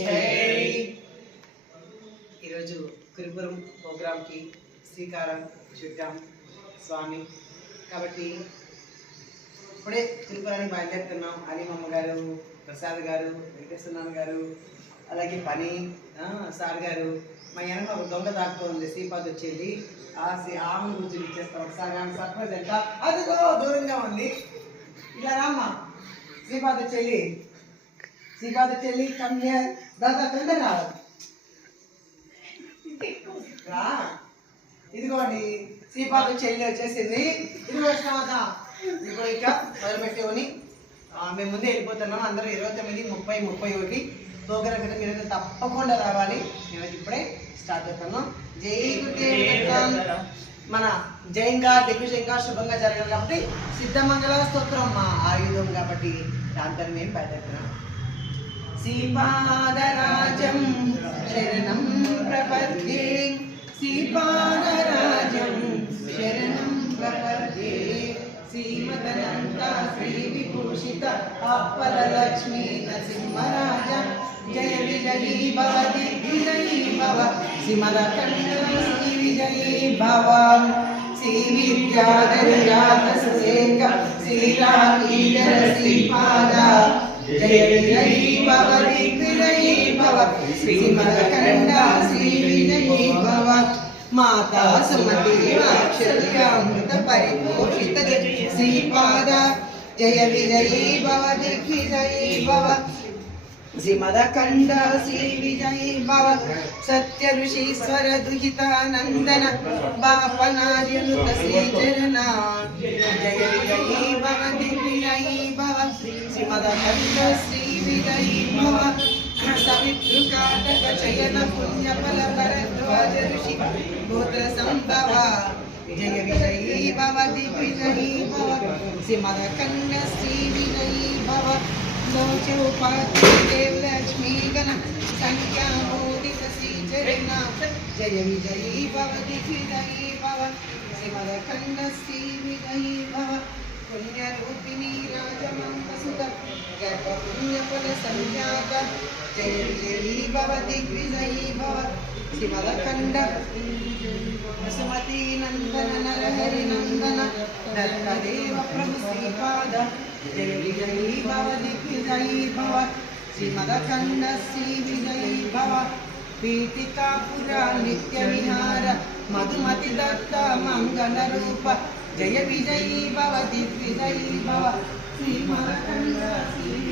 జై. ఈరోజు కురుపురం ప్రోగ్రాంకి శ్రీకారం చుట్టాం స్వామి కాబట్టి ఇప్పుడే తిరుపురానికి బయలుదేరుతున్నాం. అలీమమ్మ గారు, ప్రసాద్ గారు, వెంకటేశ్వర గారు, అలాగే పని సార్ గారు. మా వెనక ఒక దొంగ దాక్కుతుంది, శ్రీపాద్ వచ్చింది. ఆమెను గురించి ఇచ్చేస్తాం ఒకసారి. ఆమె సర్ప్రైజ్ ఎంత అదిగో దూరంగా ఉంది. ఇలా రామ్మా శ్రీపాద్ చెల్లి, శ్రీపాద్ చెల్లి కమ్య దాదా తొందర రావాలి. ఇదిగోండి శ్రీపాద్ చెల్లి వచ్చేసింది. ఇదిగో వస్తామా ఇదిగో ఇక మొదలుపెట్టేవని మేము ముందే వెళ్ళిపోతున్నాం. అందరూ 29, 30, 31 ప్రోగ్రాం కదా. మీరు తప్పకుండా రావాలి. మేము ఇప్పుడే స్టార్ట్ అవుతున్నాం. జై గురుదేవ. మన జయంగా దిగ్విజయంగా శుభంగా జరగాలి కాబట్టి సిద్ధమంగళ స్తోత్రం మా ఆయుధం కాబట్టి దాంతో మేము బయలుదేరుతున్నాం. శ్రీపాదరాజం శరణం ప్రపద్యే, శ్రీపాదరాజం శరణం ప్రపద్యే, శ్రీమదనంత శ్రీ విభూషిత అప్పల లక్ష్మీ నరసింహరాజ జయ విజయీ భవ దిగ్విజయీ భవ, శ్రీమదకండ శ్రీ విజయీ భవ, శ్రీ విద్యాధరాత సురేఖ శ్రీరామీధర శ్రీపాద జయ విజయీ భవ దిగ్విజయీ భవ, శ్రీమదకండ శ్రీ విజయీ భవ, మాతా సుమతి వాత్సల్యామృత పరిపోషిత శ్రీపాద జయ విజయీ భవ దిగ్విజయీ భవ, శ్రీమదకండ శ్రీ విజయీ భవ, సత్య ఋషీశ్వర దుహితానందన బాపనార్యనుత శ్రీచరణ జయ విజయీ భవ దిగ్విజయీ భవ, శ్రీమదకండ శ్రీ విజయీ భవ, సవితృకాటక చయన పుణ్యఫల భరద్వాజ ఋషి గోత్ర సంభవ జయ విజయీ భవ దిగ్విజయీ భవ, శ్రీమదకండ శ్రీ విజయీ భవ, లోచోపాధ్యాయ లక్ష్మీ గణ సంఖ్యామోదిత శ్రీచరణ జయ విజయీ భవ దిగ్విజయీ భవ, శ్రీమదకండ శ్రీ విజయీ భవ, పుణ్యరూపిణీ రాజమంగసుత గర్భ పుణ్యఫల సంజాత జయ విజయీ భవ దిగ్విజయీ భవ, శ్రీమదకండ వసుమతీ నందన నరహరి నందన నర్కదేవ ప్రభు శ్రీపాద జయ విజయీ భవ దిగ్విజయీ భవ, శ్రీమదకండ శ్రీ విజయీ భవ, పీఠికాపుర నిత్య విహార మధుమతి దత్త మంగళ రూప జయ విజయీ భవ దిగ్విజయీ భవ, శ్రీమదకండ శ్రీ